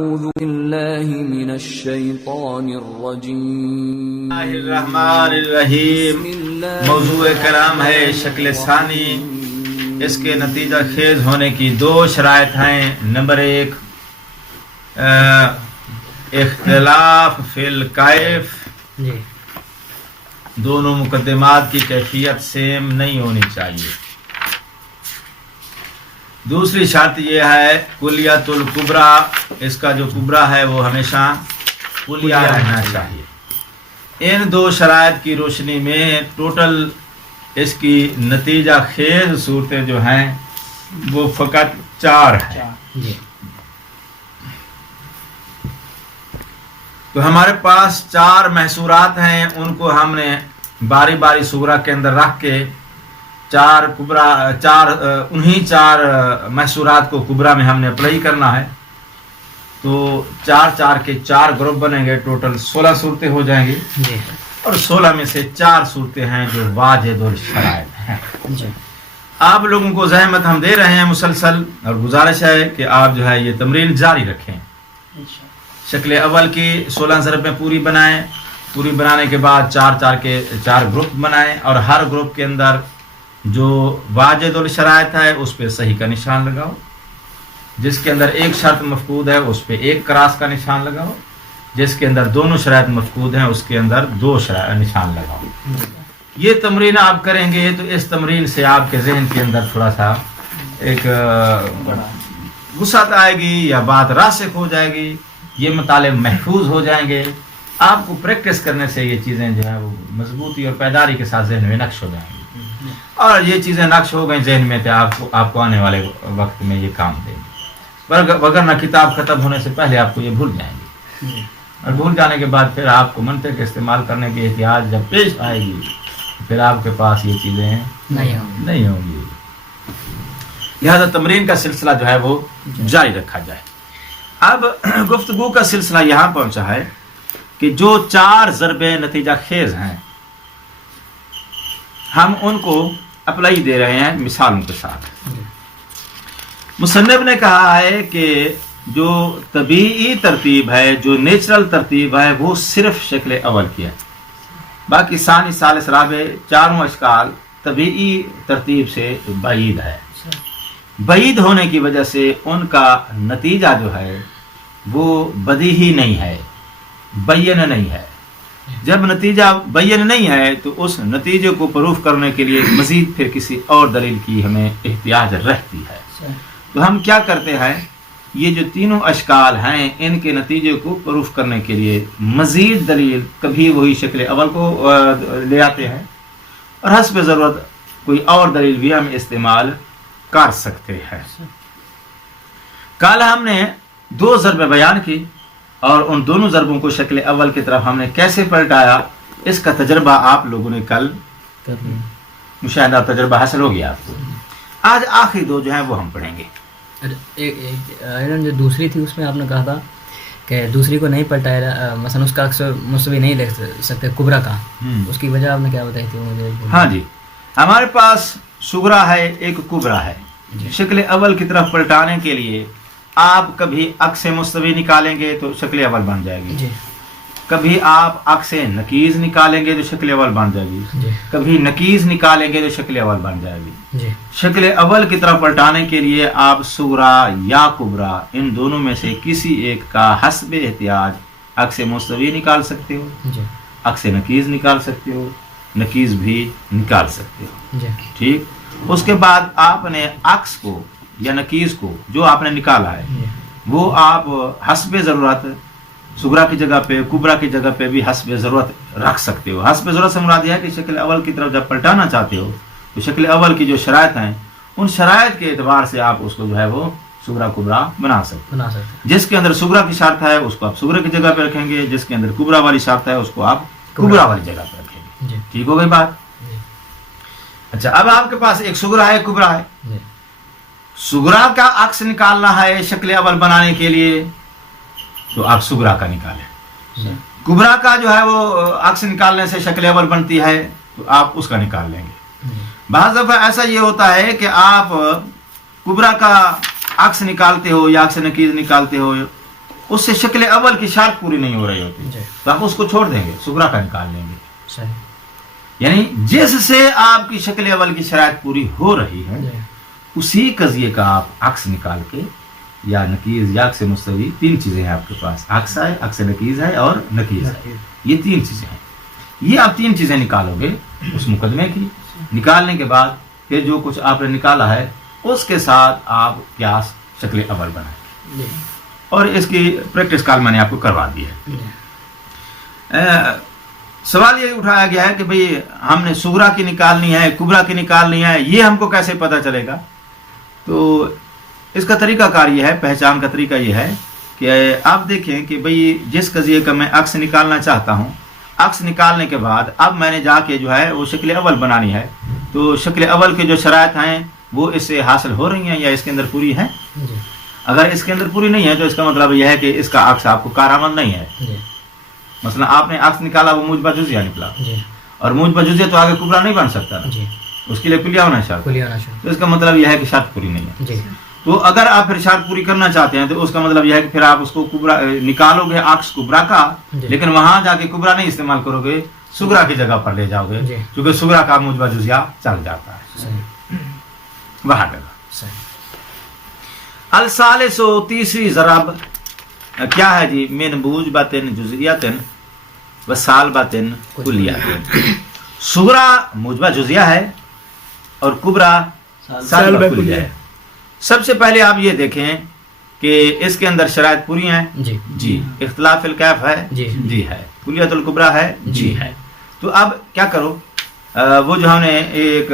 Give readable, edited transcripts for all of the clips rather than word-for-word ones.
أعوذ بالله من الشيطان الرجيم. الرحمن الرحیم. موضوع کلام ہے شکل ثانی. اس کے نتیجہ خیز ہونے کی دو شرائط ہیں. نمبر ایک، اختلاف فی الکیف، دونوں مقدمات کی کیفیت سیم نہیں ہونی چاہیے. دوسری شرط یہ ہے کلیت الکبریٰ، اس کا جو کبریٰ ہے وہ ہمیشہ کلیہ رہنا چاہیے. ان دو شرائط کی روشنی میں ٹوٹل اس کی نتیجہ خیز صورتیں جو ہیں وہ فقط 4 ہیں. تو ہمارے پاس 4 محصورات ہیں، ان کو ہم نے باری باری سورہ کے اندر رکھ کے انہی 4 محصورات کو کبریٰ میں ہم نے اپلائی کرنا ہے. تو 4 کے 4 گروپ بنیں گے، ٹوٹل 16 صورتیں ہو جائیں گی. اور 16 میں سے 4 صورتیں ہیں جو واجد الشرائط ہیں. آپ لوگوں کو زحمت ہم دے رہے ہیں مسلسل، اور گزارش ہے کہ آپ جو ہے یہ تمرین جاری رکھیں. شکل اول کی 16 ضرب میں پوری بنائیں. پوری بنانے کے بعد 4 کے 4 گروپ بنائیں، اور ہر گروپ کے اندر جو واجد الشرائط ہے اس پہ صحیح کا نشان لگاؤ. جس کے اندر ایک شرط مفقود ہے اس پہ 1 کراس کا نشان لگاؤ. جس کے اندر دونوں شرائط مفقود ہیں اس کے اندر 2 نشان لگاؤ. یہ تمرین آپ کریں گے تو اس تمرین سے آپ کے ذہن کے اندر تھوڑا سا ایک وسعت آئے گی، یا بات راسخ ہو جائے گی، یہ مطالب محفوظ ہو جائیں گے. آپ کو پریکٹس کرنے سے یہ چیزیں جو ہے وہ مضبوطی اور پائیداری کے ساتھ ذہن میں نقش ہو جائیں گی. اور یہ چیزیں نقش ہو گئیں ذہن میں تو آپ کو آنے والے وقت میں یہ کام دیں گے. وگرنہ کتاب ختم ہونے سے پہلے آپ کو یہ بھول جائیں گے، اور بھول جانے کے بعد پھر آپ کو منطق استعمال کرنے کی احتیاج جب پیش آئے گی پھر آپ کے پاس یہ چیزیں نہیں ہوں گی. لہذا تمرین کا سلسلہ جو ہے وہ جاری رکھا جائے. اب گفتگو کا سلسلہ یہاں پہنچا ہے کہ جو 4 ضرب نتیجہ خیز ہیں ہم ان کو اپلائی دے رہے ہیں مثالوں کے ساتھ. مصنف نے کہا ہے کہ جو طبیعی ترتیب ہے، جو نیچرل ترتیب ہے، وہ صرف شکل اول کی ہے. باقی ثانی ثالث رابع چاروں اشکال طبیعی ترتیب سے بعید ہے. بعید ہونے کی وجہ سے ان کا نتیجہ جو ہے وہ بدیہی نہیں ہے، بین نہیں ہے. جب نتیجہ بین نہیں ہے تو اس نتیجے کو پروف کرنے کے لیے مزید پھر کسی اور دلیل کی ہمیں احتیاج رہتی ہے. تو ہم کیا کرتے ہیں، یہ جو تینوں اشکال ہیں ان کے نتیجے کو پروف کرنے کے لیے مزید دلیل کبھی وہی شکل اول کو لے آتے ہیں، اور حسب ضرورت کوئی اور دلیل بھی ہم استعمال کر سکتے ہیں. کل ہم نے 2 ضربیں بیان کی، اور ان دونوں ضربوں کو شکل اول کی طرف ہم نے کیسے پلٹایا اس کا تجربہ آپ لوگوں نے کل مشاہدہ تجربہ حاصل ہو گیا آپ کو. آج آخری 2 جو ہیں وہ ہم پڑھیں گے. جو دوسری تھی اس میں آپ نے کہا تھا کہ دوسری کو نہیں پلٹایا، مثلا اس کا اکثر مستوی نہیں لکھ سکتے کبریٰ کا، اس کی وجہ آپ نے کیا بتائی تھی مجھے؟ ہاں جی، ہمارے پاس صغریٰ ہے، ایک کبریٰ ہے. شکل اول کی طرف پلٹانے کے لیے آپ کبھی عکس مستوی نکالیں گے تو شکل اول بن جائے گی. کبھی آپ عکس نکیز نکالیں گے تو شکل اول بن جائے گی. کبھی نکیز نکالیں گے تو شکل اول بن جائے گی. شکل اول کی طرف پلٹانے کے لیے آپ صغریٰ یا کبریٰ ان دونوں میں سے کسی ایک کا حسب احتیاج عکس مستوی نکال سکتے ہو، عکس نکیز نکال سکتے ہو، نکیز بھی نکال سکتے ہو. ٹھیک. اس کے بعد آپ نے عکس کو یا نکیز کو جو آپ نے نکالا ہے وہ آپ حسب ضرورت صغریٰ کی جگہ پہ کبریٰ کی جگہ پہ بھی حسب ضرورت رکھ سکتے ہو. حسب ضرورت سے مراد یہ ہے کہ شکل اول کی طرف جب پلٹانا چاہتے ہو تو شکل اول کی جو شرائط ہیں ان شرائط کے اعتبار سے آپ اس کو جو ہے وہ صغریٰ کبریٰ بنا سکتے. جس کے اندر صغریٰ کی شرط ہے اس کو آپ صغریٰ کی جگہ پہ رکھیں گے، جس کے اندر کبریٰ والی شرط ہے اس کو آپ کبریٰ والی جگہ پہ رکھیں گے. ٹھیک ہو گئی بات؟ اچھا، اب آپ کے پاس ایک صغریٰ ہے، کبریٰ ہے. صغریٰ کا عکس نکالنا ہے شکل اول بنانے کے لیے تو آپ صغریٰ کا نکالیں. کبریٰ کا جو ہے وہ عکس نکالنے سے شکل اول بنتی ہے تو آپ اس کا نکال لیں گے. بعض دفعہ ایسا یہ ہوتا ہے کہ آپ کبریٰ کا عکس نکالتے ہو یا عکس نکیز نکالتے ہو उससे शक्ल अव्वल की शर्त पूरी नहीं हो रही होती, जी। तो आप उसको छोड़ देंगे, सुगरा का निकाल लेंगे। सही। यानी जिससे आपकी शक्ल अव्वल की शरात पूरी हो रही है जी। उसी कजिए का आप अक्स निकाल के, या नकीज या अक्स मुस्तवी, 3 चीजें हैं आपके पास, अक्स है, अक्स नकीज है और नकीज है, ये 3 चीजें हैं। ये आप 3 चीजें निकालोगे उस मुकदमे की, निकालने के बाद फिर जो कुछ आपने निकाला है उसके साथ आप क्यास शक्ल अव्वल बनाए, जी। और इसकी प्रैक्टिस काल मैंने आपको करवा दी है। जी। सवाल ये उठाया गया है कि भाई हमने सुगरा की निकालनी है, कुबरा की निकालनी है, ये हमको कैसे पता चलेगा? तो इसका तरीकाकार ये है, पहचान का तरीका ये है कि आप देखें कि भाई जिस कजिए का मैं अक्स निकालना चाहता हूँ, अक्स निकालने के बाद अब मैंने जाके जो है वो शक्ल अव्वल बनानी है, तो शक्ल अव्वल के जो शराइत हैं वो इससे हासिल हो रही हैं या इसके अंदर पूरी हैं? जी। अगर इसके अंदर पूरी नहीं है तो इसका मतलब यह है कि इसका अक्स आपको कारआमद नहीं है। जी। मसलन आपने अक्स निकाला, वो मुजबा जुजिया निकला, जी। और मुजबा जुजिया तो आगे कुबरा नहीं बन सकता ना, जी। उसके लिए कुलिया होना चाहिए, कुलिया होना चाहिए। तो इसका मतलब यह है कि शर्त पूरी नहीं है। जी। तो अगर आप फिर शर्त पूरी करना चाहते हैं तो उसका मतलब यह है कि फिर आप उसको कुबरा निकालोगे अक्स कुबरा का, जी। लेकिन वहां जाके कुबरा नहीं इस्तेमाल करोगे, सुगरा की जगह पर ले जाओगे, जी। क्योंकि सुगरा का मुजबा जुजिया चल जाता है सही। वहां जगह। सही। अलसालिसो, तीसरी ज़रब क्या है जी? मिन मुजबतिन जुज़ियतिन व सालबतिन कुलियतिन। सुगरा मुजबा जुजिया है और कुबरा सालबा कुलिया है। सबसे पहले आप ये देखें कि इसके अंदर शराइत पूरी हैं जी। जी, इख्तिलाफिल कैफ है जी। है, कुलियतुल कुबरा है जी है। तो अब क्या करो, वो जो हमने एक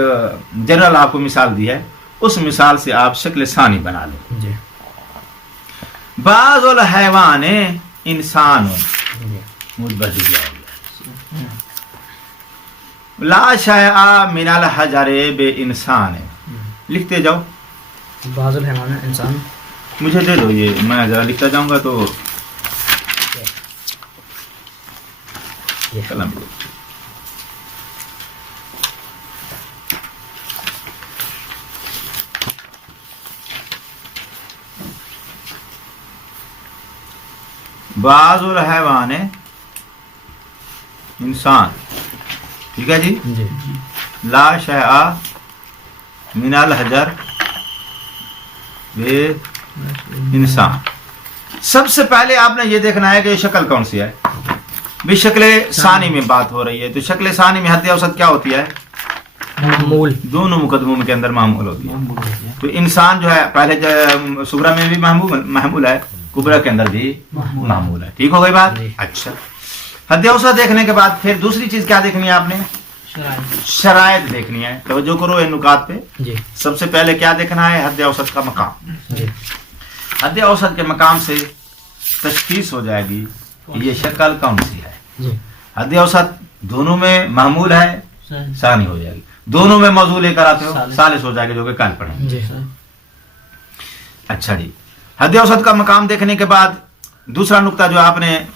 जनरल आपको मिसाल दी है, उस मिसाल से आप शक्ल सानी बना लो। जी। बाज़ुल हैवान इंसान जी। मुजबा जुजिया हो गया। ला शयआ मिनल हजरे बे इंसान, लिखते जाओ, बाजुल हैवान इंसान। मुझे दे दो ये, मैं जरा लिखता जाऊंगा तो ये। कलम। बाजुल हैवान इंसान, ठीक है जी। जी। ला शयआ मिनल हजर बे इंसान। सबसे पहले आपने ये देखना है कि ये शक्ल कौन सी है। भी शक्ल सानी में बात हो रही है, तो शक्ल सानी में हद औसत क्या होती है? मामूल। दोनों मुकदमों के अंदर मामूल होती है। तो इंसान जो है पहले सुगरा में भी महमूल है, कुबरा के अंदर भी मामूल है। ठीक हो गई बात? अच्छा, हद औसत देखने के बाद फिर दूसरी चीज क्या देखनी है आपने? शराइत देखनी है। तवज्जो करो इन नुकात पे। जी। सबसे पहले क्या देखना है? हद औसत का मकाम। जी। हद औसत के मकाम से तशखीस हो जाएगी कि ये शक्ल कौन सी है। जी। हद औसत दोनों में मामूल है, सानी हो जाएगी। दोनों में मौजू लेकर आते हो, सालिस हो जाएगी, जो कि कल पढ़ेंगे। जी। अच्छा जी, हद औसत का मकाम देखने के बाद दूसरा नुक्ता जो आपने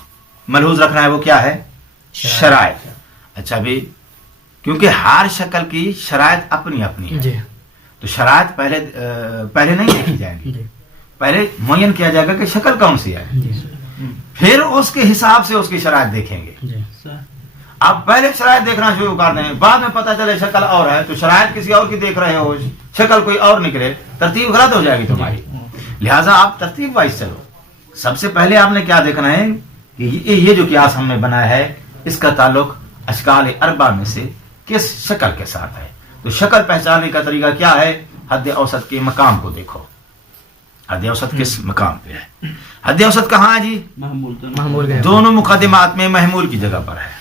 मलहूज रखना है वो क्या है? शराइत। अच्छा भी, क्योंकि हर शक्ल की शराइत अपनी अपनी है, जी। तो शराइत पहले नहीं देखी जाएगी। जी। पहले मुय्यन किया जाएगा कि शक्ल कौन सी है, जी। फिर उसके हिसाब से उसकी शराइत देखेंगे। जी। आप पहले शराइत देखना शुरू कर दें, बाद में पता चले शक्ल और है, तो शराइत किसी और की देख रहे हो, शक्ल कोई और निकले, तरतीब गलत हो जाएगी तुम्हारी। लिहाजा आप तरतीब वाइज चलो। सबसे पहले आपने क्या देखना है कि ये जो कियास हमने बनाया है, इसका ताल्लुक अशकाल अरबा में से किस शक्ल के साथ है। तो शक्ल पहचानने का तरीका क्या है? हद औसत के मकाम को देखो, हद औसत किस मकाम पे है। हद औसत कहाँ है जी? मामूल के। दोनों मुकदमात में महमूल की जगह पर है।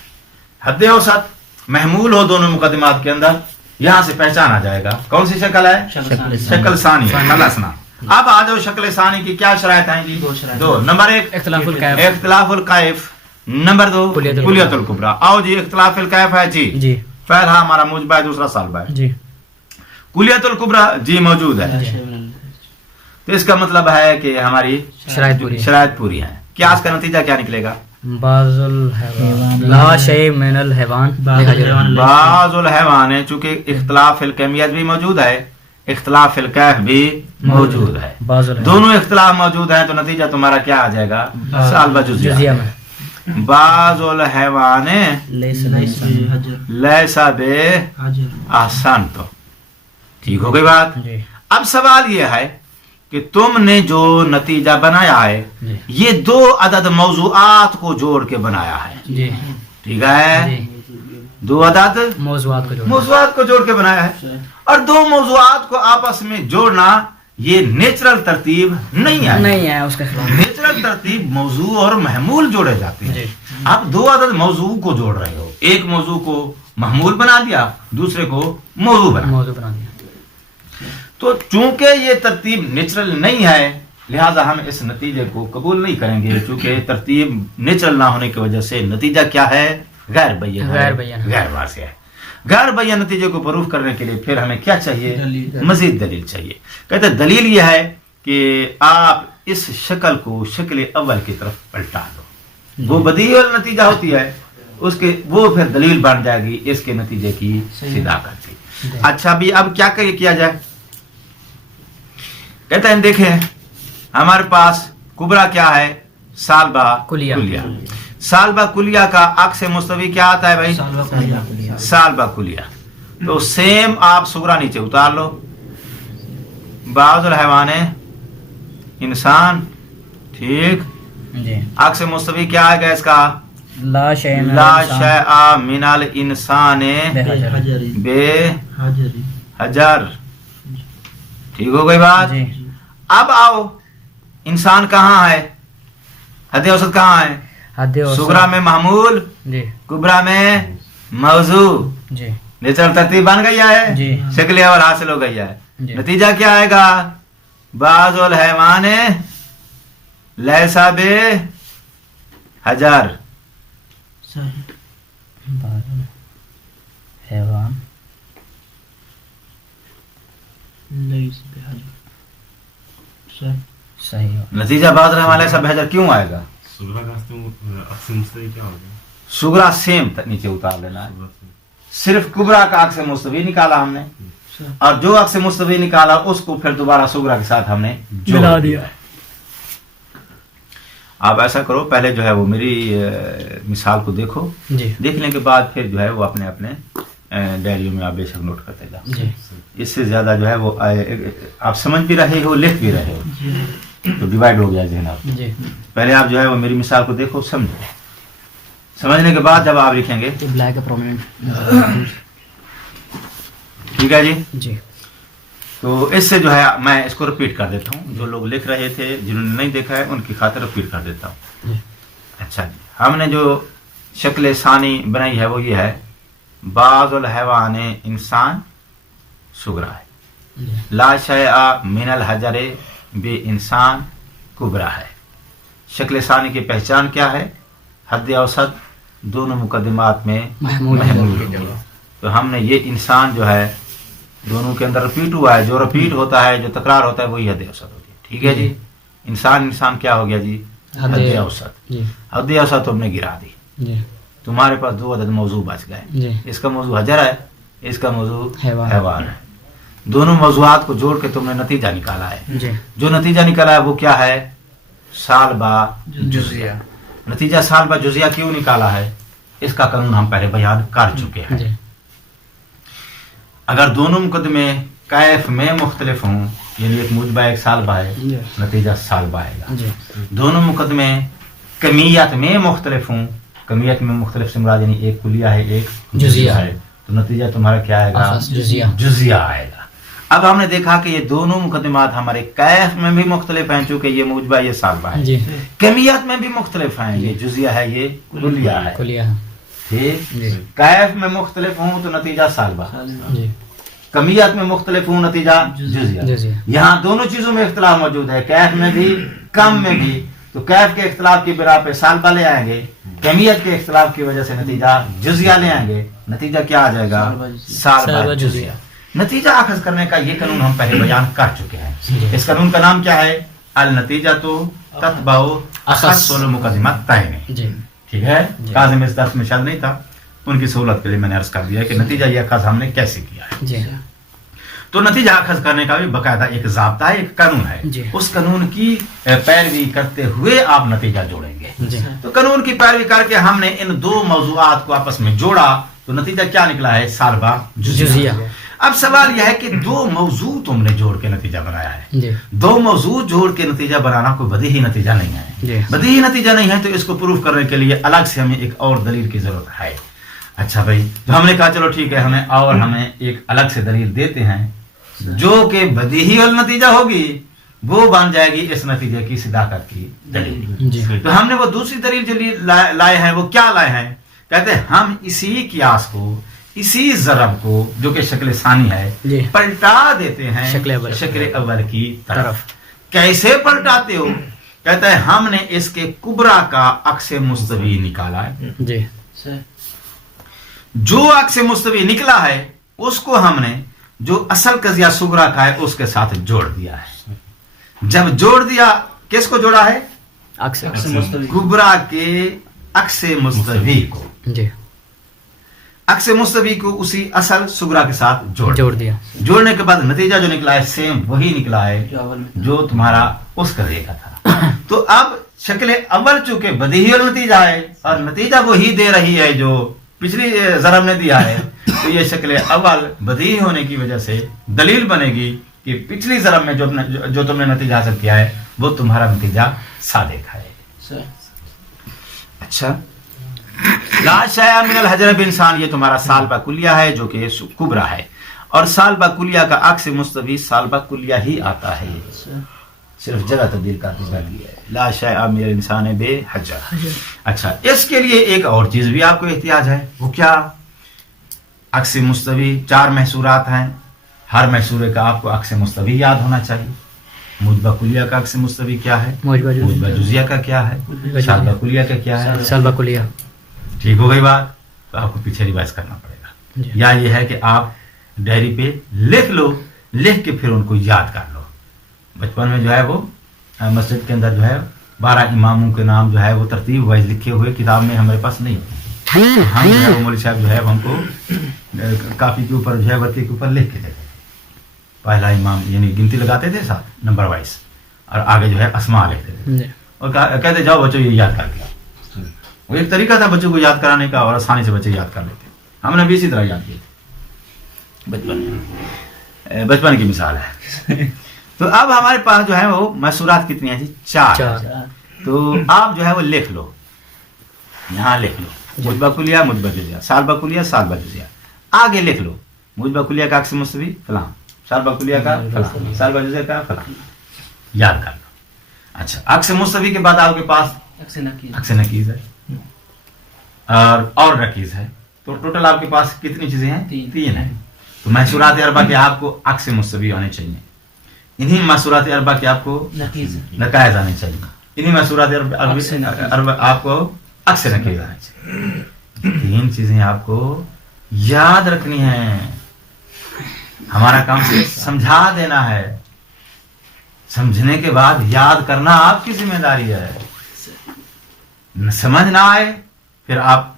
हद औसत महमूल हो दोनों मुकदमात के अंदर, यहाँ से पहचान आ जाएगा कौन सी शक्ल है? शक्ल सानी है, खलसना। अब आ जाओ शक्ल सानी की क्या शराइत हैं जी? दो। नंबर 1 इख्तिलाफुल कैफ। इख्तिलाफुल कैफ। नंबर 2 कुलियतुल कुबरा। आओ जी, इख्तिलाफुल कैफ है जी। जी। पहला हमारा मुजबा है, दूसरा सालबा है। जी। कुलियतुल कुबरा जी मौजूद है, तो इसका मतलब है कि हमारी शराइत पूरी है। कियास का नतीजा क्या निकलेगा? बाजुल हैवान ला शय मिनल हैवान। बाजुल हैवान है, चूंकि इख्तिलाफिल कैमियत भी मौजूद है, اختلاف فی الکیف بھی موجود ہے. دونوں اختلاف موجود ہیں تو نتیجہ تمہارا کیا آ جائے گا؟ سالبہ جزیہ میں. بعض الحیوان لیسا بے احسن. تو ٹھیک ہو گئی بات. اب سوال یہ ہے کہ تم نے جو نتیجہ بنایا ہے یہ 2 عدد موضوعات کو جوڑ کے بنایا ہے. ٹھیک ہے، 2 عدد موضوعات کو جوڑ کے بنایا ہے. اور 2 موضوعات کو آپس میں جوڑنا یہ نیچرل ترتیب نہیں ہے. اس کے خلاف نیچرل ترتیب موضوع اور محمول جوڑے جاتے ہیں. آپ 2 عدد موضوع کو جوڑ رہے ہو، ایک موضوع کو محمول بنا دیا، دوسرے کو موضوع بنا دیا. تو چونکہ یہ ترتیب نیچرل نہیں ہے لہذا ہم اس نتیجے کو قبول نہیں کریں گے. چونکہ ترتیب نیچرل نہ ہونے کی وجہ سے نتیجہ کیا ہے؟ غیر بیان، غیر واضح ہے. غیر بیان نتیجے کو پروف کرنے کے لیے پھر ہمیں کیا چاہیے؟ مزید دلیل چاہیے. کہتے ہیں دلیل یہ ہے کہ آپ اس شکل کو شکل اول کی طرف پلٹا دو. وہ بدیہی نتیجہ ہوتی ہے اس کے، وہ پھر دلیل بن جائے گی اس کے نتیجے کی صداقت کی. اچھا بھی اب کیا کیا جائے؟ کہتے ہیں دیکھیں ہمارے پاس کبرا کیا ہے؟ سالبہ کلیہ. سالبہ کلیہ کا عکس مستوی کیا آتا ہے بھائی؟ سالبہ کلیہ. تو سیم آپ صغرا نیچے اتار لو. بعض الحیوان انسان، ٹھیک. عکس مستوی کیا آئے گا اس کا؟ لا شیء من الانسان بے حجر. ٹھیک ہو گئی بات. اب آؤ انسان کہاں ہے؟ حد اوسط کہاں ہے؟ صغرا میں محمول، کبرا میں موضوع. نیچرل ترتیب بن گئی ہے، شکل اول حاصل ہو گئی ہے. نتیجہ کیا آئے گا؟ بعض الحیوان لیسا بے حجر. حیوان صحیح. نتیجہ بعض الحیوان لیسا بے حجر کیوں آئے گا؟ صغرا سیم نیچے اتار لینا ہے. صرف کبرا کا عکس مستوی نکالا ہم نے، اور جو عکس مستوی نکالا اس کو پھر دوبارہ صغرا کے ساتھ ہم نے جوڑ دیا. آپ ایسا کرو، پہلے جو ہے وہ میری مثال کو دیکھو، دیکھنے کے بعد پھر جو ہے وہ اپنے اپنے ڈائریوں میں آپ بے شک نوٹ کرتے جاؤ. اس سے زیادہ جو ہے وہ آپ سمجھ بھی رہے ہو، لکھ بھی رہے ہو، تو ڈیوائیڈ ہو گیا ذہن آپ. پہلے آپ جو ہے وہ میری مثال کو دیکھو، سمجھو. سمجھنے کے بعد جب آپ لکھیں گے ٹھیک ہے جی. تو اس سے جو ہے میں اس کو رپیٹ کر دیتا ہوں. جو لوگ لکھ رہے تھے جنہوں نے نہیں دیکھا ہے ان کی خاطر رپیٹ کر دیتا ہوں. اچھا جی، ہم نے جو شکل ثانی بنائی ہے وہ یہ ہے: بعض الحیوان انسان صغرا ہے، لا شیء من الحجر بے انسان کبرا ہے. شکل ثانی کی پہچان کیا ہے؟ حد اوسط دونوں مقدمات میں محمول. تو ہم نے یہ انسان جو ہے دونوں کے اندر رپیٹ ہوا ہے. جو رپیٹ ہوتا ہے، جو تکرار ہوتا ہے، وہی حد اوسط ہوتی ہے. ٹھیک ہے جی. انسان کیا ہو گیا جی؟ حد اوسط. حد اوسط تم نے گرا دی. تمہارے پاس 2 عدد موضوع بچ گئے. اس کا موضوع حجر ہے، اس کا موضوع حیوان ہے. دونوں موضوعات کو جوڑ کے تم نے نتیجہ نکالا ہے. جو نتیجہ نکالا ہے وہ کیا ہے؟ سالبہ جزیہ. نتیجہ سالبہ جزیہ کیوں نکالا ہے؟ اس کا قانون ہم پہلے بیان کر چکے ہیں. اگر دونوں مقدمے کیف میں مختلف ہوں، یعنی ایک موجبہ ایک سالبہ ہے، نتیجہ سالبہ آئے گا. دونوں مقدمے کمیت میں مختلف ہوں، کمیت میں مختلف سے مراد یعنی ایک کلیہ ہے ایک جزیہ ہے، تو نتیجہ تمہارا کیا آئے گا؟ جزیہ آئے گا. اب ہم نے دیکھا کہ یہ دونوں مقدمات ہمارے کیف میں بھی مختلف ہیں، چونکہ یہ موجبہ یہ سالبہ ہے. کمیت میں بھی مختلف ہیں، یہ جزیہ ہے یہ کلیہ ہے. ٹھیک. کیف میں مختلف ہوں تو نتیجہ سالبہ، کمیت میں مختلف ہوں نتیجہ جزیہ. یہاں دونوں چیزوں میں اختلاف موجود ہے، کیف میں بھی کم میں بھی. تو کیف کے اختلاف کی بنا پہ سالبہ لے آئیں گے، کمیت کے اختلاف کی وجہ سے نتیجہ جزیہ لے آئیں گے. نتیجہ کیا آ جائے گا؟ سالبہ جزیہ. نتیجہ اخذ کرنے کا یہ قانون ہم پہلے بیان کر چکے ہیں. اس قانون کا نام کیا ہے؟ النتیجہ تو تتبع اخص المقدمتین. ٹھیک ہے. کاظم اس درس میں شاید نہیں تھا، ان کی سہولت کے لیے میں نے عرض کر دیا کہ نتیجہ یہ اخذ ہم نے کیسے کیا ہے. तो नतीजा अखज करने का भी बाकायदा एक ज़ाब्ता है, एक कानून जी। है। उस कानून की पैरवी करते हुए आप नतीजा जोड़ेंगे। जी। तो कानून की पैरवी करके हमने इन दो मौजूआत को आपस में जोड़ा तो नतीजा क्या निकला है? सालबा जुजिया। अब सवाल यह है कि दो मौजू तुमने जोड़ के नतीजा बनाया है। जी। दो मौजू जोड़ के नतीजा बनाना कोई बदीही नतीजा नहीं जी। है। बदीही नतीजा नहीं है तो इसको प्रूफ करने के लिए अलग से हमें एक और दलील की जरूरत है। अच्छा भाई, तो हमने कहा चलो ठीक है, हमें एक अलग से दलील देते हैं जो कि बदीही वाली नतीजा होगी, वो बन जाएगी इस नतीजे की सिदाकत की दलील। जी। तो हमने वो दूसरी दलील जो लाए हैं वो क्या लाए हैं? कहते हैं हम इसी कियास को, इसी ज़रब को जो कि शक्ल सानी जी। है, पलटा देते हैं शक्ल अव्वल की तरफ। कैसे पलटाते हो? कहते हैं हमने इसके कुबरा का अक्स मुस्तवी निकाला है। जी। जो अक्स मुस्तवी निकला है उसको हमने जो असल कजिया सुगरा का है उसके साथ जोड़ दिया है। जब जोड़ दिया, किसको जोड़ा है? कुबरा के अक्स मुस्तवी को। जी। अक्स मुस्तवी को उसी असल सुगरा के साथ जोड़ दिया। जोड़ने के बाद नतीजा जो निकला है सेम वही निकला है जो तुम्हारा उस कजिए का था। तो अब शक्ल अव्वल चूंकि बदीही नतीजा है और नतीजा वो ही दे रही है जो पिछली ज़रब ने दिया है, तो ये शक्ल अव्वल बदीही होने की वजह से दलील बनेगी कि पिछली ज़रब में जो तुमने नतीजा हासिल किया है वो तुम्हारा नतीजा सादिक है। अच्छा, ला शाया मिनल हजरब इंसान, ये तुम्हारा सालबा कुलिया है जो कि कुबरा है, और सालबा कुलिया का अक्स मुस्तवी सालबा कुलिया ही आता है। सिर्फ जगह तब्दील कर दी है। ला शाया मिनल इंसान बे हजर। अच्छा, इसके लिए एक और चीज भी आपको एहतियाज है। वो क्या? अक्स मुस्तवी 4 महसूरात हैं, हर महसूरे का आपको अक्स मुस्तवी याद होना चाहिए। मुजबा कुलिया का अक्स मुस्तवी क्या है? मुजबा जुजिया का क्या है? सालबा कुलिया का क्या है? सालबा कुलिया। ठीक हो गई बात? तो आपको पीछे रिवाइज करना पड़ेगा। या ये है कि आप डायरी पे लिख लो, लिख के फिर उनको याद कर लो। बचपन में जो है वो मस्जिद के अंदर जो है 12 इमामों के नाम जो है वो तरतीब वाइज लिखे हुए किताब में हमारे पास नहीं होते। हम जो है वो मौलवी साहब जो है हमको काफी के ऊपर जो है वर्के के ऊपर लिख के देते थे। पहला इमाम यानी गिनती लगाते थे साथ नंबर वाइज, और आगे जो है अस्मा लिखते थे और कहते जाओ बच्चों ये याद कर लिया। वो एक तरीका था बच्चों को याद कराने का और आसानी से बच्चे याद कर लेते। हमने भी इसी तरह याद किए थे बचपन की मिसाल है। तो अब हमारे पास जो है वो मसूरात कितनी है जी? 4। तो आप जो है वो लिख लो, यहाँ लिख लो मुजबा कुलिया मुजबा जुजिया, सालबा कुलिया सालबा जुजिया। आगे लिख लो मुजबा कुलिया का अक्स मुस्तवी फलां, सालबा कुलिया का फलां, सालबा जुजिया का फलां, याद कर लो। अच्छा, अक्स मुस्तवी के बाद आपके पास अक्स नकीज है और रकीज है। तो टोटल आपके पास कितनी चीजें हैं? 3 है। तो महसूरात अरबा के आपको अक्स मुस्तवी आने चाहिए, इन्हीं महसूरात अरबा के आपको नकायज आने चाहिए, इन्हीं महसूरात अरबा आपको अक्स नकीज आने चाहिए। 3 चीजें आपको याद रखनी है। हमारा काम सिर्फ समझा देना है, समझने के बाद याद करना आपकी जिम्मेदारी है। समझ ना आए फिर आप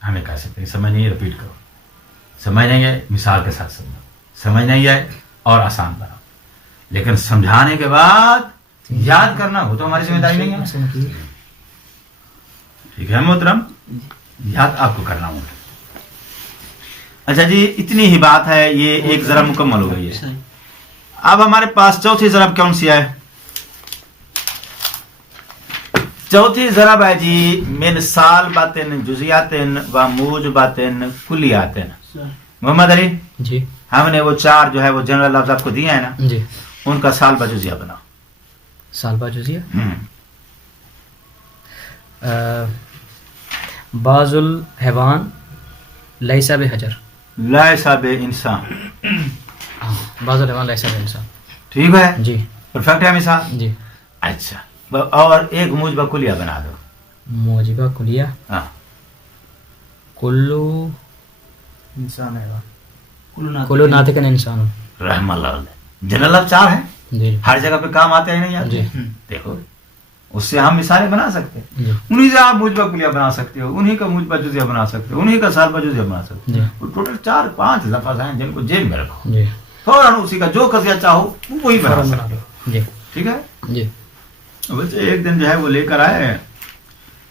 हमें कह सकते हैं समझ नहीं, रिपीट करो। समझ नहीं है मिसाल के साथ समझो, समझ नहीं है और आसान बनाओ, लेकिन समझाने के बाद याद करना वो तो हमारी जिम्मेदारी नहीं है। ठीक है मोहतरम, याद आपको करना होगा। अच्छा जी, इतनी ही बात है, ये एक ज़रब मुकम्मल हो गई है। अब हमारे पास चौथी ज़रब कौन सी है? चौथी ज़रब है जी मिन सालबातिन जुज़ियातिन व मूजबातिन कुलियातिन। मोहम्मद अली जी, हमने वो 4 जो है वो जनरल लफ्ज़ आपको दिए हैं ना जी, उनका सालबा जुज़िया बनाओ। सालबा जुज़िया बाजुल हैवान लैसा बे हजर, लैसा बे इंसान। बाजुल हैवान लैसा बे इंसान। ठीक है जी, परफेक्ट है मिसाल जी। अच्छा, और एक मुजबा कुलिया बना दो। मुजिबा कुलिया हाँ, कुल्लू इंसान है, कुल्लू नातिकन इंसान। रहमतुल्लाह। जनरल लफ्ज़ 4 है, जी, हर जगह पे काम आते हैं नहीं आते? जी। देखो उससे हम मिसालें बना सकते हैं, जी, उन्हीं से आप मुजबा कुलिया बना सकते हो, उन्हीं का मुजबा जुज़िया बना सकते हो, उन्हीं का सालबा जुज़िया बना सकते जी, हो। टोटल 4-5 लफ्ज़ हैं जिनको जेब में रखो। जी। फौरन उसी का जो कजिया चाहो वही बना फौरन बना सकते हो। दो जी ठीक है। जी बच्चे एक दिन जो है वो लेकर आए,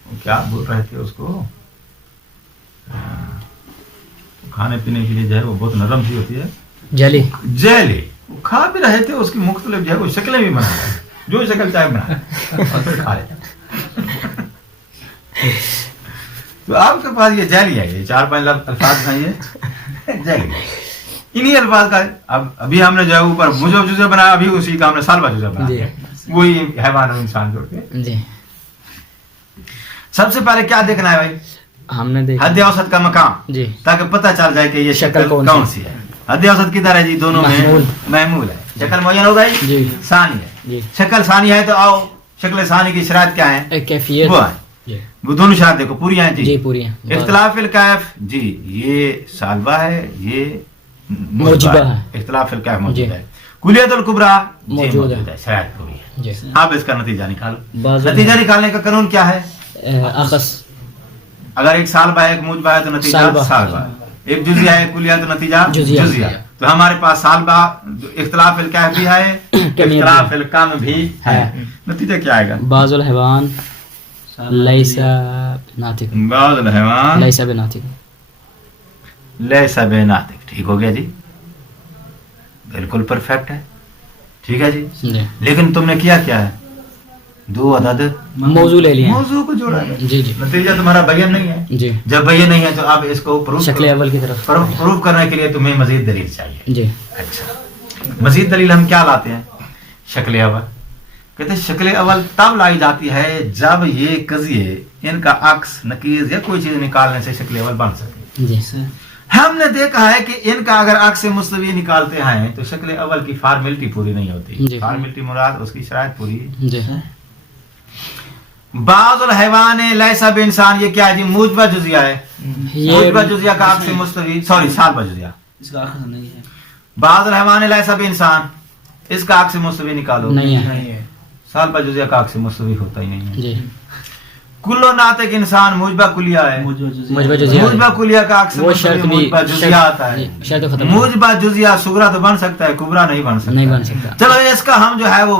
वो क्या बोल रहे थे उसको, खाने पीने के लिए जो है वो बहुत नरम सी होती है, जली जेली। वो खा भी रहे थे, उसकी मुख्तलिफ जो है वो शक्लें भी बना रहे थे, जो शक्ल चाहे बना और फिर खा लेते। तो आपके पास ये जेली है, ये 4-5 अल्फाज हैं ये जेली, इन्हीं अल्फाज का अब अभी हमने जो है ऊपर मुझे जुज़े बनाया, अभी उसी का हमने सालबा जुज़े बनाया, वही हैवान और इंसान जोड़ के। जी सबसे पहले क्या देखना है भाई, हमने देखा हद औसत का मकाम, जी ताकि पता चल जाए कि ये शक्ल कौन सी है। हद औसत किधर है जी, दोनों में महमूल है। शक्ल मुअय्यन हो गई, जी सानी है, जी शक्ल सानी है, तो आओ शक्ल सानी की शरात क्या है, कैफियत वो है, जी वो दोनों शरात देखो पूरी हैं जी जी। पूरी है इख्तिलाफिल कैफ जी, ये सालबा है, ये मुजबा है। इख्तिलाफिल कैफ जी। मौजूद है। कुलियतुल कुबरा जी मौजूद मौजूद है, शरात पूरी है। जी आप इसका नतीजा निकालो। बाज़ नतीजा निकालने का कानून क्या है, अखस अगर एक सालबा है, एक मुजबा है तो नतीजा सालबा। सालबा, एक जुजिया है कुलिया तो नतीजा जुजिया। जुजिया। तो हमारे पास सालबा इख्तिलाफिल कैफ भी है, इख्तिलाफिल कम भी है, नतीजा क्या आएगा, बाज़ुल हैवान लैसा बिनातिक बाज़ुल हैवान लैसा बिनातिक लैसा बिनातिक। ठीक हो गया जी, बिल्कुल परफेक्ट है, ठीक है जी। जी लेकिन तुमने किया क्या है, दो अदद मौजू ले लिए हैं। मौजू को जोड़ा है, जी जी नतीजा तुम्हारा बयान नहीं है। जी जब बयान नहीं है तो अब इसको शक्ल अव्वल की तरफ प्रूफ करने के लिए तुम्हें मजीद दलील चाहिए। जी अच्छा, मजीद दलील हम क्या लाते हैं, शक्ल अव्वल। कहते हैं शक्ल अव्वल तब लाई जाती है जब ये कजिए इनका अक्स नकीज या कोई चीज निकालने से शक्ल अव्वल बन सके। जी हमने देखा है कि इनका अगर अक्स से मुस्तवी निकालते हैं तो शक्ल अव्वल की फार्मेलिटी पूरी नहीं होती। जी। फार्मेलिटी मुराद उसकी शरायत पूरी। जी बाज़ुल हैवान लैसा बिंसान, ये क्या है जी, मुजबा जुजिया है। ये मुजबा जुजिया का अक्स से मुस्तवी, सॉरी सालबा जुजिया। इसका आखिर नहीं है, बाज़ुल हैवान लैसा बिंसान, इसका अक्स से मुस्तवी निकालो, नहीं है नहीं है। सालबा जुजिया का अक्स से मुस्तवी होता ही नहीं है। जी कुल्लो नातिक इंसान मुजबा कुलिया है, मुजबा जुजिया मुजबा कुलिया का अक्स से वो मुस्तवी शर्त भी मुजबा जुजिया आता है। जी, शर्त खत्म मुजबा जुजिया सुगरा तो बन सकता है, कुबरा नहीं बन सकता। नहीं बन सकता। चलो इसका हम जो है वो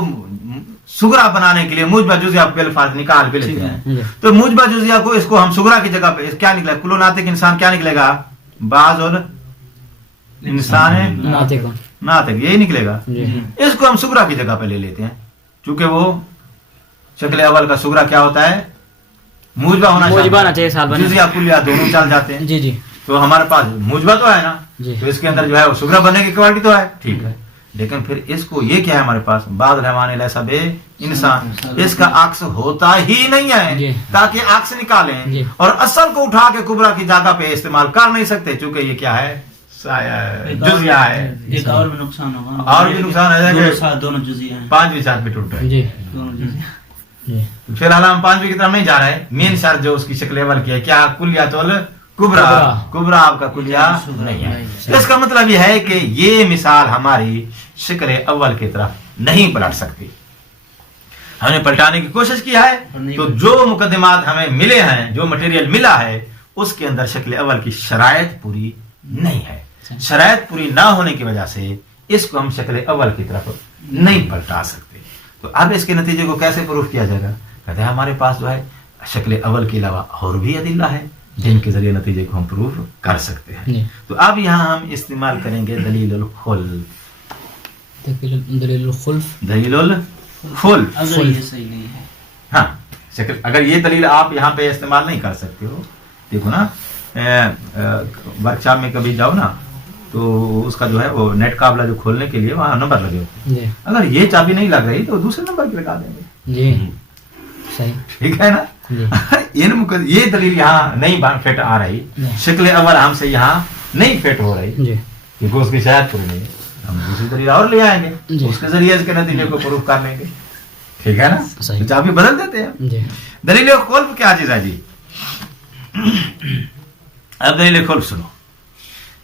सुगरा बनाने के लिए मुजबा जुजिया पे अल्फाज निकाल भी लेते हैं। जी तो मुजबा जुजिया को इसको हम सुगरा की जगह पे क्या निकलेगा, कुल्लो नातिक इंसान क्या निकलेगा, बाज़ुल इंसान है नातिक नातिक, यही निकलेगा। जी इसको हम सुगरा की जगह पे ले लेते हैं, क्योंकि वो शक्ल अव्वल का सुगरा क्या होता है, मुजबा होना मुजबा होना चाहिए, साल बना। जुजिया कुलिया दोनों चल जाते हैं। जी जी तो हमारे पास मुजबा तो है ना, जी तो इसके अंदर जो है वो सुगरा बनने की क्वालिटी तो है, ठीक है। लेकिन फिर इसको ये क्या है हमारे पास, बाज़ुल हैवान लैसा बे इंसान, इसका अक्स होता ही नहीं जी। है, ताकि अक्स जी। निकालें और असल को उठा के कुबरा की जगह पे इस्तेमाल कर नहीं सकते, क्योंकि ये क्या है, जुजिया है। एक और भी नुकसान होगा, और भी नुकसान है कि दोनों साथ दोनों जुजिया हैं, 5वीं शर्त भी टूट गई। जी दोनों जुजिया। जी फिलहाल हम 5वीं की तरफ नहीं जा रहे। मेन शर्त जो उसकी शक्ल अव्वल की है क्या, कुलियातुल कुबरा, कुबरा आपका कुलिया नहीं है। तो इसका मतलब यह है कि ये मिसाल हमारी शक्ल अव्वल की तरफ नहीं पलट सकती। हमने पलटाने की कोशिश किया है, तो जो मुकदमात हमें मिले हैं, जो मटेरियल मिला है, उसके अंदर शक्ल अव्वल की शरायत पूरी नहीं है। शरायत पूरी ना होने की वजह से इसको हम शक्ल अव्वल की तरफ नहीं पलटा सकते। तो अब इसके नतीजे को कैसे प्रूफ किया जाएगा, कहते हैं हमारे पास जो है शक्ल अव्वल के अलावा और भी अदिल्ला है जिनके जरिए नतीजे को हम प्रूफ कर सकते हैं। जी। तो अब यहाँ हम इस्तेमाल करेंगे दलीलुल खुल्फ। दलीलुल खुल्फ दलीलुल खुल्फ, अगर ये सही नहीं है, हाँ शक्ल, अगर ये दलील आप यहाँ पे इस्तेमाल नहीं कर सकते हो, देखो ना वर्कशॉप में कभी जाओ ना, तो उसका जो है वो नेट काबला जो खोलने के लिए वहाँ नंबर लगे होते हैं। जी अगर ये चाबी नहीं लग रही तो दूसरे नंबर की लगा देंगे, जी सही ठीक है ना। जी ये दलील यहाँ नहीं फिट आ रही, शक्ल अव्वल हमसे यहाँ नहीं फिट हो रही, जी क्योंकि उसकी शायद पूरी नहीं है, हम दूसरी दलील और ले आएंगे, जी। उसके जरिए इसके नतीजे को प्रूफ कर लेंगे, ठीक है ना। सही। तो चाबी बदल देते हैं। जी दलील खुल्फ क्या चीज है जी, अब दलील खुल्फ सुनो।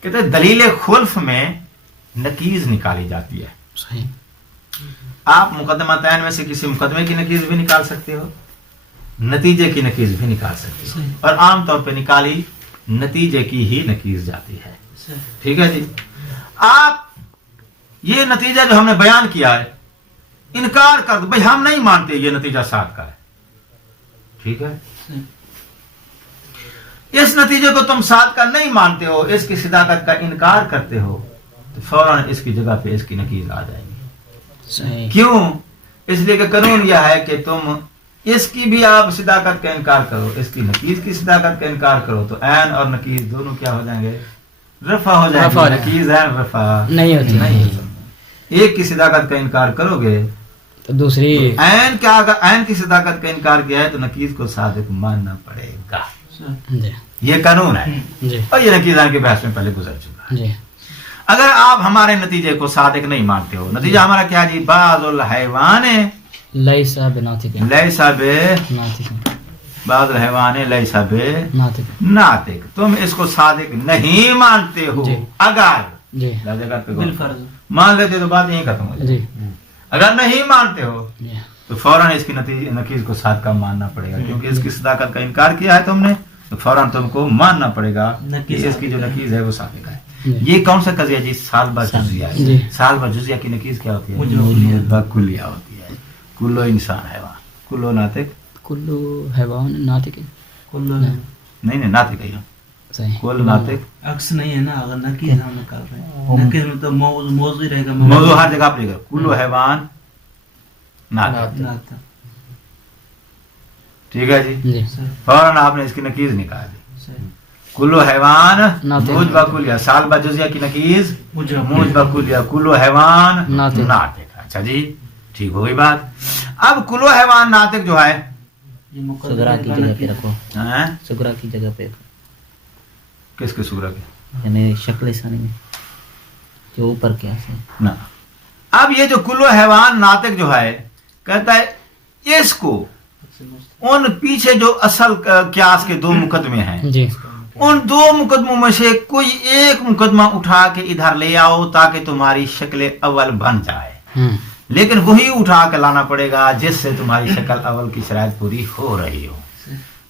कहते हैं दलील खुल्फ में नकीज निकाली जाती है। सही आप मुकदमा तैन में से किसी मुकदमे की नकीज भी निकाल सकते हो, नतीजे की नकीज भी निकाल सकते हो, और आमतौर पे निकाली नतीजे की ही नकीज जाती है, ठीक है जी। आप ये नतीजा जो हमने बयान किया है, इनकार कर दो भाई, हम नहीं मानते ये नतीजा 7 का है, ठीक है। इस नतीजे को तुम 7 का नहीं मानते हो, इसकी सिदाकत का इनकार करते हो, तो फौरन इसकी जगह पे इसकी नकीज आ जाएगी। क्यों? इसलिए कि कानून यह है कि तुम इसकी भी आप सिदाकत का इनकार करो, इसकी नकीज की सिदाकत का इनकार करो, तो ऐन और नकीज दोनों क्या हो जाएंगे? रफा हो जाएंगे। नकीज ऐन रफा नहीं होती। एक की सिदाकत का इनकार करोगे तो दूसरी ऐन क्या, अगर ऐन की सिदाकत का इनकार किया है तो नकीज को सादिक मानना पड़ेगा। ये कानून है और ये नकीजान के बहस में पहले गुजर चुका है। अगर आप हमारे नतीजे को सादिक नहीं मानते हो, नतीजा हमारा क्या जी? बाजुल हैवाने लैसा बिनातिक, लैसा बे बाजुल हैवाने लैसा बे नातिक, तुम इसको सादिक नहीं मानते हो। अगर जगह पे मान लेते तो बात यही खत्म हो जाए। अगर नहीं मानते हो तो फौरन इसकी नकीज को साथ का मानना पड़ेगा, क्योंकि इसकी सदाकत का इनकार किया है तुमने, तो फौरन तुमको मानना पड़ेगा कि इसकी जो नकीज है वो सादिक है। ये कौन सा कजिया जी? सालबा जुजिया। सालबा जुजिया की नकीज क्या होती है? कुलिया होती है। कुल्लो इंसान हैवान, कुल्लो नातिक, कुल्लो हैवान नातिक, कुल्लो नहीं नातिक है, कुल नातिक अक्स नहीं है ना। अगर नकीज हम निकाल रहे हैं, नकीज में तो मौजू रहेगा, मौजू हर जगह पर रहेगा। कुल्लो हैवान नातिक, ठीक है जी। फौरन आपने इसकी नकीज निकाल दी। कुल्लो हैवान मुज बकुलिया, साल बजुजिया की नकीज मुज बकुलिया, कुल्लो हैवान नातिक। अच्छा जी, ठीक हो गई बात। अब कुल्लो हैवान नातिक जो है, सुगरा की जगह पे रखो, सुगरा की जगह पे। किसके सुगरा के? यानी शक्ल लिसानी में जो ऊपर क्या है ना। अब ये जो कुल्लो हैवान नातिक जो है, कहता है इसको उन पीछे जो असल क्यास के 2 मुकदमे हैं जी, उन 2 मुकदमों में से कोई एक मुकदमा उठा के इधर ले आओ ताकि तुम्हारी शक्ल अव्वल बन जाए। लेकिन वही उठा के लाना पड़ेगा जिससे तुम्हारी शक्ल अव्वल की शराइत पूरी हो रही हो।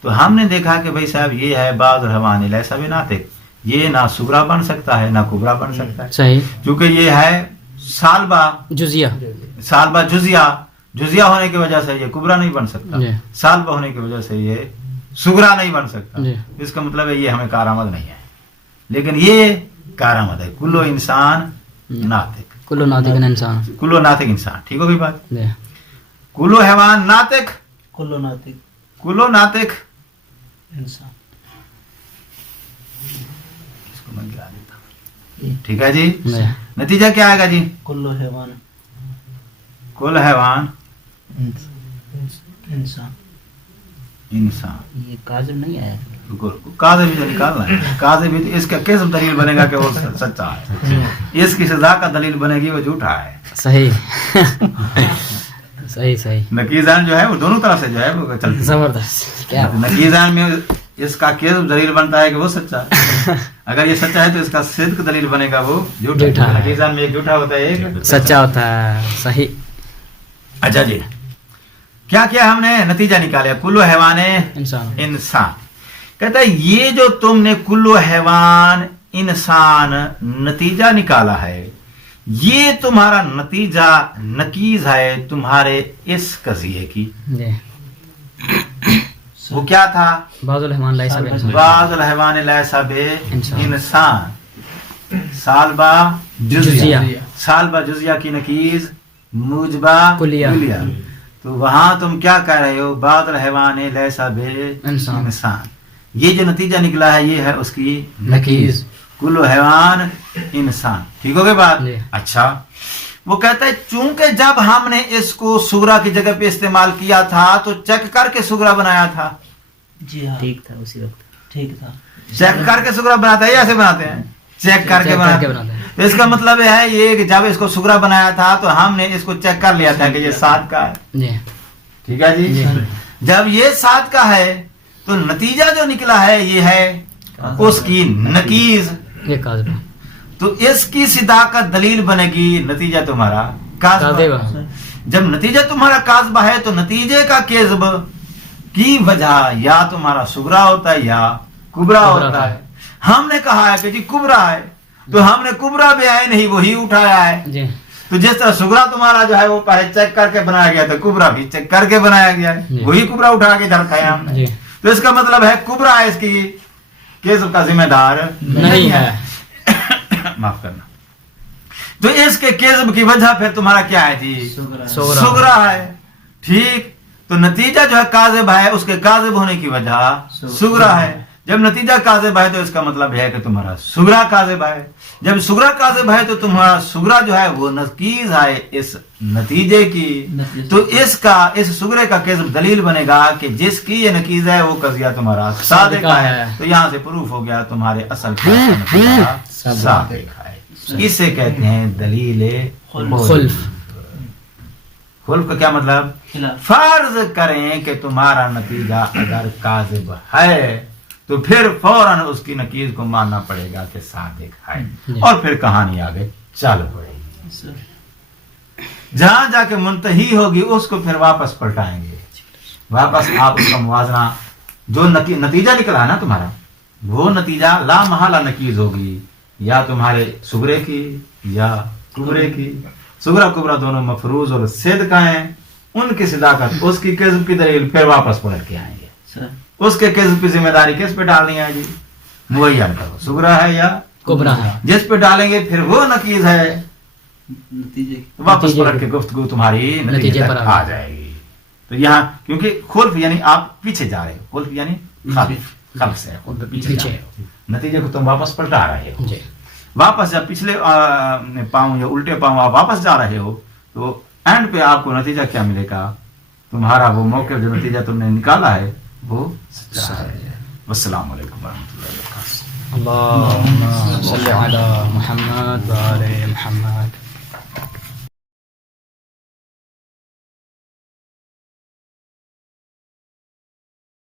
तो हमने देखा कि भाई साहब ये है बाज़ रहवान लैसा बिनातिक, ये ना सुगरा बन सकता है ना कुबरा बन सकता है। सही, क्योंकि ये है सालबा जुजिया, सालबा जुजिया, जुजिया होने की वजह से ये कुबरा नहीं बन सकता, सालबा होने की वजह से ये सुगरा नहीं बन सकता। इसका मतलब है ये हमें कारामद नहीं है, लेकिन ये कारामद है। कुल्लो इंसान नातिक, कुल्लो नातिक इंसान, कुल्लो नातिक इंसान, ठीक हो गई बात। कुल्लो हैवान नातिक, कुल्लो नातिक, कुल्लो नातिक इंसान। इसको मैं गिरा देता, ठीक है जी। नतीजा क्या आएगा जी? कुल्लो हैवान, कुल हैवान इंसान, इंसान। ये काजिब नहीं आया, काज़िब भी तो निकालना है। काज़िब भी तो इसका कैसे दलील बनेगा कि वो सच्चा है? इसकी सजा का दलील बनेगी वो झूठा है। सही सही सही। नकीजान जो है वो दोनों तरफ से जो है वो चलती है। जबरदस्त। क्या नकीजान में इसका केस दलील बनता है कि वो सच्चा है, अगर ये सच्चा है तो इसका सिद्क दलील बनेगा वो झूठा है। नकीजान में एक झूठा होता है एक सच्चा होता है। सही। अच्छा जी, क्या किया हमने? नतीजा निकाला कुल्लो हैवाने इंसान। कहता है ये जो तुमने कुल्लो हैवान इंसान नतीजा निकाला है, ये तुम्हारा नतीजा नकीज है तुम्हारे इस कजिए की। वो क्या था? बाज़ुल हैवान लैसा बे बाज़ुल हैवान लैसा बे इंसान, सालबा जुजिया, सालबा जुजिया की नकीज मुजबा कुलिया। तो वहां तुम क्या कह रहे हो? बाज़ुल हैवान लैसा बे इंसान। ये जो नतीजा निकला है ये है उसकी नकीज, कुल्लो हैवान इंसान। ठीक हो गई बात? अच्छा, वो कहता है चूंकि जब हमने इसको सुगरा की जगह पे इस्तेमाल किया था तो चेक करके सुगरा बनाया था। जी हाँ, ठीक था, उसी वक्त ठीक था। चेक करके सुगरा बनाते हैं, ऐसे बनाते हैं, चेक करके बनाते हैं। तो इसका मतलब है ये कि जब इसको सुगरा बनाया था तो हमने इसको चेक कर लिया था कि ये 7 का है। ठीक है जी। जब ये 7 का है तो नतीजा जो निकला है ये है उसकी नकीज। तो इसकी सिदाकत दलील बनेगी नतीजा तुम्हारा काज़बा। जब नतीजा तुम्हारा काज़बा है तो नतीजे का केज़ब की वजह या तुम्हारा सुगरा होता है या कुबरा होता है। हमने कहा है कि जी कुबरा है, तो हमने कुबरा भी आए नहीं वही उठाया है। تو جس طرح سغرا تمہارا جو ہے وہ پہلے چیک کر کے بنایا گیا، تو کبرا بھی چیک کر کے بنایا گیا ہے، وہی کبرا اٹھا کے ادھر کھایا ہم نے، تو اس کا مطلب ہے کبرا اس کی کذب کا ذمہ دار نہیں ہے، معاف کرنا۔ تو اس کے کذب کی وجہ پھر تمہارا کیا ہے جی؟ سغرا ہے، ٹھیک۔ تو نتیجہ جو ہے کاذب ہے، اس کے کاذب ہونے کی وجہ سغرا ہے۔ جب نتیجہ کاذب ہے تو اس کا مطلب ہے کہ تمہارا سغرا کاذب ہے۔ جب سغرا کاذب ہے تو تمہارا سغرا جو ہے وہ نقیض ہے اس نتیجے کی، تو اس سغرے کا کذب دلیل بنے گا کہ جس کی یہ نقیض ہے وہ قضیہ تمہارا صادق ہے۔ تو یہاں سے پروف ہو گیا تمہارے اصل کا صادق ہے۔ اسے کہتے ہیں دلیل خلف۔ خلف کا کیا مطلب؟ فرض کریں کہ تمہارا نتیجہ اگر کاذب ہے تو پھر فوراً اس کی نقیض کو ماننا پڑے گا کہ صادق ہے، اور پھر کہانی آگے چالو پڑے گی، جہاں جا کے منتہی ہوگی اس کو پھر واپس پلٹائیں گے، واپس آپ اس کا موازنہ جو نتیجہ نکلا ہے نا تمہارا، وہ نتیجہ لا محالہ نقیض ہوگی، یا تمہارے سغرے کی یا کبرے کی۔ سغرا کبرا دونوں مفروض اور صدقہ ہیں، ان کی صداقت اس کی کذب کی دلیل پھر واپس پلٹ کے آئیں گے۔ اس کے کذب کی ذمہ داری کس پہ ڈالنی ہے جی؟ معین کرو، سغرا ہے یا کبرا ہے، جس پہ ڈالیں گے پھر وہ نقیض ہے، واپس پلٹ کے گفتگو تمہاری نتیجے پر آ جائے گی۔ تو یہاں کیونکہ خلف یعنی آپ پیچھے جا رہے ہو، خلف یعنی خلف سے پیچھے جا رہے ہو، نتیجے کو تم واپس پلٹا رہے ہو۔ واپس جب پچھلے پاؤں یا الٹے پاؤں آپ واپس جا رہے ہو تو اینڈ پہ آپ کو نتیجہ کیا ملے گا؟ تمہارا وہ موقع جو نتیجہ تم نے نکالا ہے وہ سچا ہے۔ والسلام علیکم ورحمۃ اللہ وبرکاتہ۔ اللہم صلی علی محمد و آل محمد۔